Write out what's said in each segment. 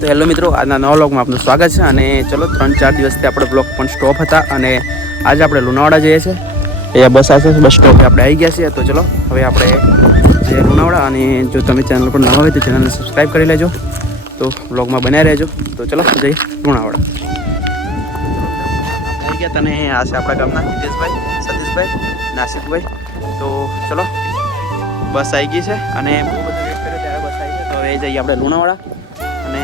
તો હેલો મિત્રો, આજના નવા વ્લોગમાં આપનું સ્વાગત છે. અને ચલો 3-4 દિવસથી આપણે બ્લોગ પણ સ્ટોપ હતા અને આજે આપણે લુણાવાડા જઈએ છીએ. અહીંયા બસ આવશે, બસ સ્ટોપે આપણે આવી ગયા છીએ. તો ચલો હવે આપણે જઈએ લુણાવાડા. અને જો તમે ચેનલ પર નવા હોય તો ચેનલને સબસ્ક્રાઈબ કરી લેજો, તો બ્લોગમાં બન્યા રહેજો. તો ચલો જઈએ લુણાવાડા. આવી ગયા તને આ છે આપણા ગામના હિતેશભાઈ, સતીશભાઈ, નાસિકભાઈ. તો ચલો બસ આવી ગઈ છે અને બહુ બધું વેટ કર્યો ત્યારે બસ આવી છે. તો હવે જઈએ આપણે લુણાવાડા. અને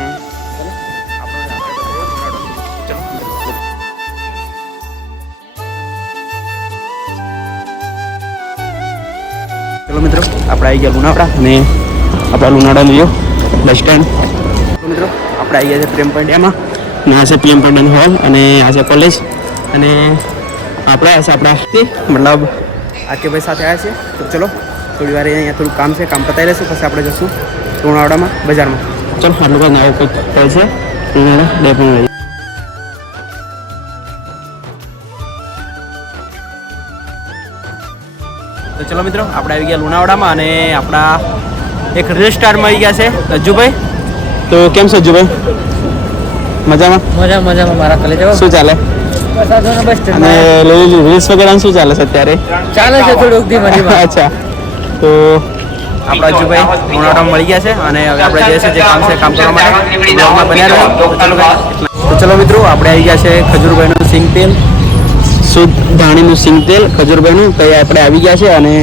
ચલો મિત્રો, આપણે આવી ગયા લુણાવાડા. અને આપણા લુણાવાડા લ્યો બસ સ્ટેન્ડ. તો મિત્રો આપણે આવી ગયા છે પ્રેમ પંડ્યામાં, અને આ છે પીએમ પંડ્યાનો હોલ, અને આ છે કોલેજ. અને આપણે આ છે આપણા મતલબ આકેભાઈ સાથે આવ્યા છે. તો ચલો થોડી વાર અહીંયા થોડું કામ છે, કામ પતાવી લઈશું, પછી આપણે જઈશું લુણાવાડામાં બજારમાં. ચલો આટલું કાંઈ નવું કંઈક કહે છે લુણાવાડા ડેપોમાં. તો ચલો મિત્રો, આપણે આવી ગયા લુણાવાડામાં અને આપણા એક રીલ સ્ટારમાં આવી ગયા છે અજ્જુભાઈ. તો કેમ છે અજ્જુભાઈ? મજામાં? મજામાં મારા કલે જવા શું ચાલે? અને રીલ્સ વગેરે શું ચાલે છે અત્યારે? ચાલે છે થોડુંક ધીમે. અચ્છા, તો આપણા અજ્જુભાઈ લુણાવાડામાં મળી ગયા છે અને હવે આપણે જે છે જે કામ છે કામ કરવા માટે બ્લોગમાં બન્યા રહો. તો ચલો મિત્રો, આપણે આવી ગયા છે ખજૂરભાઈનું સિંગ તેલ, શુદ્ધ ધાણીનું સિંગ તેલ ખજૂરભાઈનું. તો આપણે આવી ગયા છે અને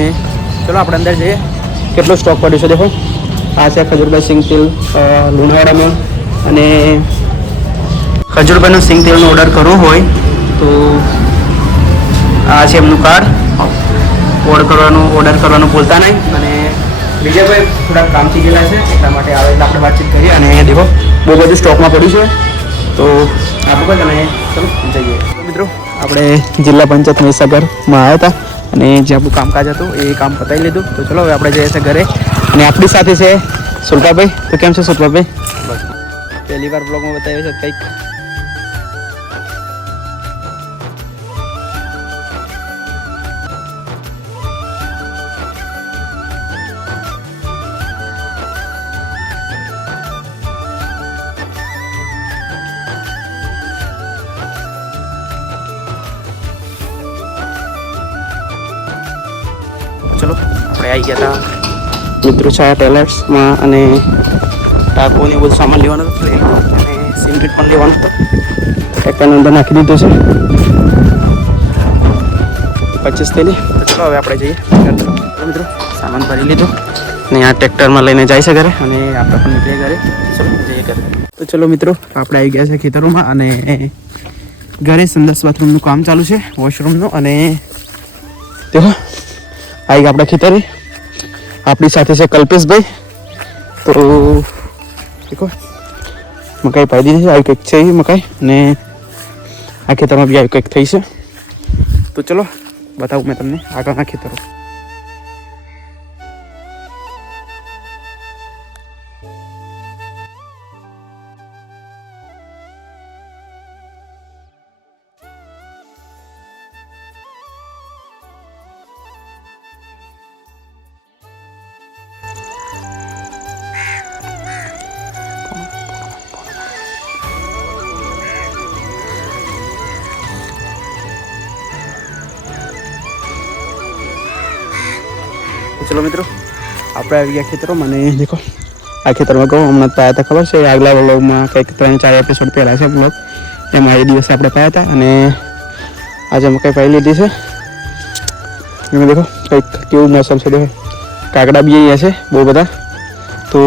ચલો આપણે અંદર જઈએ. કેટલો સ્ટોક પડ્યો છે દેખો. આ છે ખજૂરભાઈ સિંગ તેલ લુણાવાડામાં. અને ખજૂરભાઈનું સિંગ તેલનો ઓર્ડર કરવો હોય તો આ છે એમનું કાર્ડ. ઓર્ડર કરવાનું ભૂલતા નહીં. અને વિજયભાઈ થોડાક કામથી ગયેલા છે, એટલા માટે આવે એટલે આપણે વાતચીત કરીએ. અને દેખો બહુ બધું સ્ટોકમાં પડ્યું છે, તો આપણું કંઈ અને ચલો જઈએ. મિત્રો આપણે જિલ્લા પંચાયત મહીસાગરમાં આવ્યા હતા અને જે આપણું કામકાજ હતું એ કામ પતાવી લીધું. તો ચલો હવે આપણે જઈએ છીએ ઘરે. અને આપણી સાથે છે સુલભાભાઈ. તો કેમ છે સુલભાભાઈ? બસ પહેલી વાર બ્લોગમાં બતાવ્યું છે કંઈક. ચલો આપણે આવી ગયા હતા મિત્રો છાયા ટેલર્સમાં. અને ટાંકોને બધું સામાન લેવાનું હતું અને સિમકેટ પણ લેવાનું હતું. ટ્રેક્ટરની અંદર નાખી દીધું છે 25 થેલી. તો ચલો હવે આપણે જઈએ મિત્રો. સામાન ભરી લીધો અને આ ટ્રેક્ટરમાં લઈને જાય છે ઘરે અને આપણે પણ નીકળીએ ઘરે. ચલો જઈએ ઘરે. તો ચલો મિત્રો, આપણે આવી ગયા છે ખેતરોમાં અને ઘરે સંડાસ બાથરૂમનું કામ ચાલુ છે, વોશરૂમનું. અને દેખો આવી આપણા ખેતરે. આપણી સાથે છે કલ્પેશભાઈ. તો દેખો મકાઈ પાઈ દીધી છે, આવી કંઈક છે એ મકાઈ. અને આ ખેતરમાં બી આવી કંઈક થઈ છે. તો ચલો બતાવું મેં તમને આગળના ખેતરો. ચલો મિત્રો, આપણે આવી ગયા ખેતરોમાં. અને દેખો આ ખેતરમાં કહું હમણાં પાયા હતા, ખબર છે આગલા વ્લોગમાં કંઈક 3-4 એપિસોડ પહેલાં છે વ્લોગ, એમાં એ દિવસે આપણે પાયા હતા. અને આજે મકાઈ પાઈ લીધી છે. એમાં દેખો કંઈક કેવું મોસમ છે, દેખો કાગડા બી અહીંયા છે બહુ બધા. તો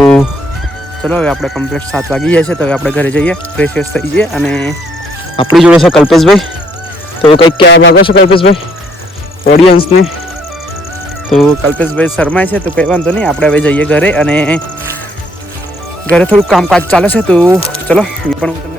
ચલો હવે આપણે કમ્પ્લીટ 7 વાગી ગયા છે. તો હવે આપણે ઘરે જઈએ, ફ્રેશ થઈ જઈએ. અને આપણી જોડે છે કલ્પેશભાઈ. તો કંઈક કહેવા માગો છો કલ્પેશભાઈ ઓડિયન્સને? તો કલ્પેશભાઈ શરમાય છે, તો કંઈ વાંધો નહીં, આપણે હવે જઈએ ઘરે. અને ઘરે થોડુંક કામકાજ ચાલે છે. તો ચલો એ પણ હું તમને